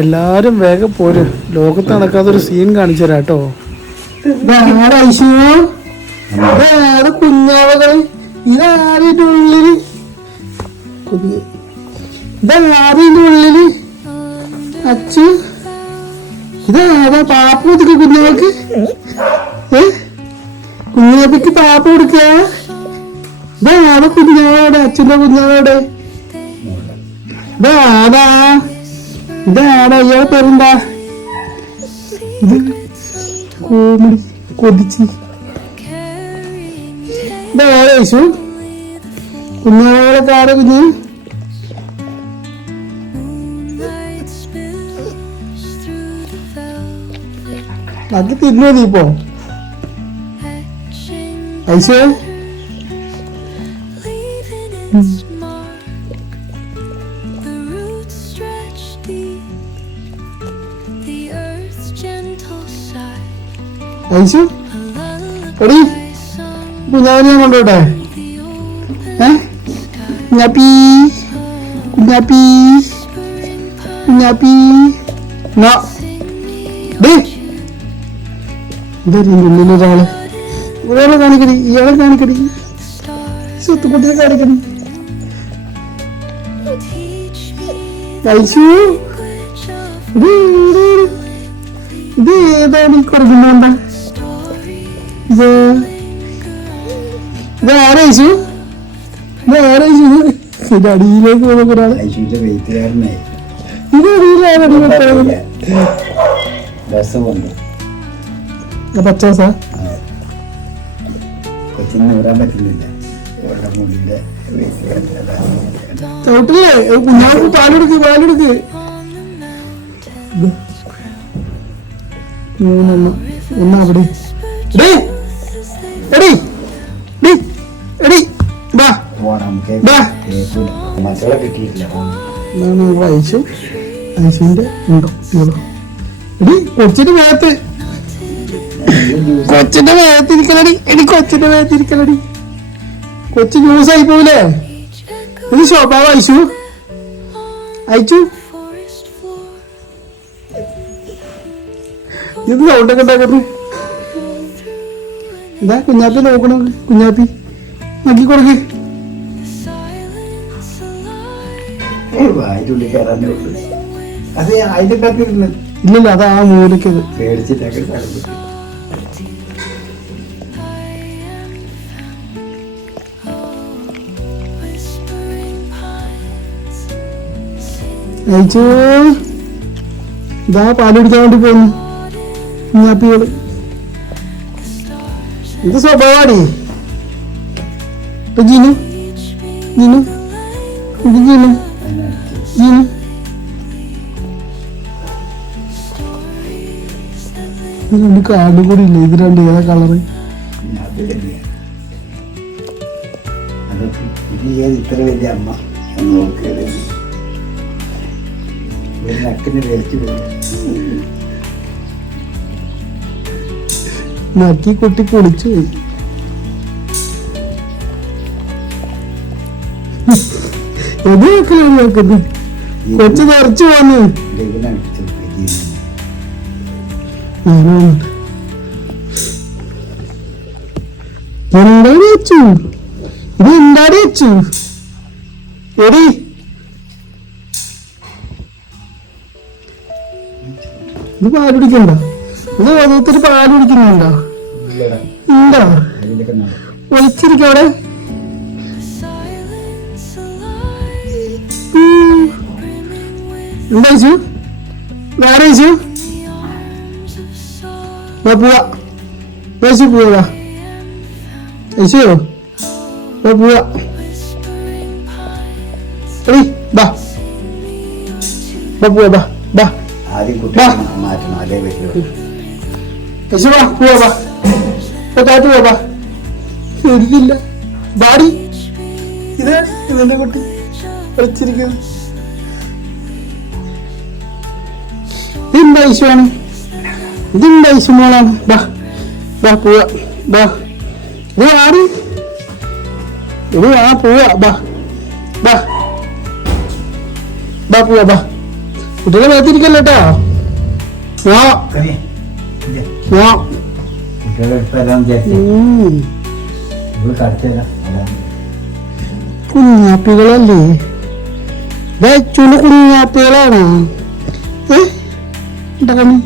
എല്ലാരും വേഗം പോര്. ലോകത്ത് നടക്കാത്തൊരു സീൻ കാണിച്ചു തരാം കേട്ടോ. കുഞ്ഞാവകള് ഇതാരിന്റെ ഉള്ളില് ഇതാരിന്റെ ഉള്ളില് അച്ചു ഇതാ പാപ്പ കൊടുക്ക കുഞ്ഞാവക്ക്. കുഞ്ഞാവയ്ക്ക് പാപ്പ കൊടുക്ക. ഇതാ കുഞ്ഞാവോടെ അച്ഛന്റെ കുഞ്ഞാവോടെ ഇതാടാ ഇതാടാ ഇയാളെ പേരെന്താ? ഇത് കോമഡി കൊതിച്ച് ഇതാടാ യേശു കുഞ്ഞാവോടെ കാട കുഞ്ഞ്. ബാക്കി തിന്നോ നീ ഇപ്പോ ഐശോ? ഐശു എടി കുഞ്ഞാവിനെ കൊണ്ടോട്ടെ? കുഞ്ഞാപ്പി കുഞ്ഞാപ്പി കുഞ്ഞാപ്പി ഉള്ളിലൊരാള് ഒരാളെ കാണിക്കടി. ഇയാളെ കാണിക്കടി. സ്വത്തുക്കുട്ടിയെ കാണിക്കടി. ഐശു ഇത് ഏതാണ് ഈ കൊടുക്കുന്നുണ്ട? ഇത് ആരയച്ചു? ഇത് ആരയച്ചു? ഇത് അടിയിലേക്ക് പോകുന്ന ഒരാള്. ഇത് അടിയിലാണ് പച്ചാസാ ചോട്ടില്ലേ കുഞ്ഞാവ് പാലെടുക്ക് പാലെടുക്ക്. മൂന്നെണ്ണം ഒന്നാ അവിടെ. ഐശു ഐശുവിന്റെ ഉണ്ടോ എടി കൊച്ചിന്റെ മേത്ത് കൊച്ചിന്റെ മേത്തിരിക്കലടി. എടി കൊച്ചിന്റെ മേത്തിരിക്കലടി. കൊച്ചു ജ്യൂസായി പോവില്ലേ? ഇത് സ്വഭാവം ഐശു. അയച്ചു ഇത് സൗണ്ടൊക്കെ ഉണ്ടാക്കുന്നു. എന്താ കുഞ്ഞാപ്പി നോക്കണം? കുഞ്ഞാപ്പി നോക്കി കൊടുക്ക്. ഇല്ലല്ല അത് ആ മൂലക്കത് അയച്ചു. ഇതാ പാല് കുടിക്കാൻ വേണ്ടി പോന്നു കുഞ്ഞാപ്പികള്. ഇത് സ്വഭാവാടി. ഇപ്പൊ ജീനു ജീനു ഇത് ജീനു ജീനു രണ്ട് കാർഡ് കൂടി ഇല്ല. ഇത് രണ്ട് ഏതാ കളറ്? ഇത്ര വലിയ അമ്മ നക്കി കൊട്ടി പൊളിച്ചു പോയി. ഇത് നോക്കലാണ് നോക്കുന്നത്. കൊച്ചു നിറച്ചു പോന്നു. എന്താടി വെച്ചു? ഇത് എന്താടി വെച്ചു? എടി ഇത് പാല് കുടിക്കണ്ട? ഇത് ഓരോരുത്തര് പാല് കുടിക്കുന്നുണ്ടോ? ഉണ്ടോ? ഒളിച്ചിരിക്കവിടെ. എന്താ യേശു? വേറെ യേശു പോവാ. യേശു പോവാ. യേശു പോവാ. എടി ബാ പോവാ. ബാ ബാ യേശു വാ പോവാ. താത്തു പോവാ. ശരിയില്ല ബാടി. ഇത് ഇതെന്റെ കുട്ടി ഒളിച്ചിരിക്കുന്നു. ഇതെന്താ ഐശുവാണ്? ഇതെന്താ ഐശു മോളാണ്? ബാ ബാ പോവാ. ബാ ഇത് ആടി. ഇത് ആ പോവാ. ബാ ബാ ബാ പോവാ. ബാ കുട്ടികളെ വേർതിരിക്കല്ലോ കേട്ടോ. കുട്ടികളെ എടുത്തരാൻ വിചാരിച്ചു കടത്തല്ല. കുഞ്ഞാപ്പികളല്ലേ? ചുളു കുഞ്ഞാപ്പികളാണോ? ഉണ്ടാക്കണേ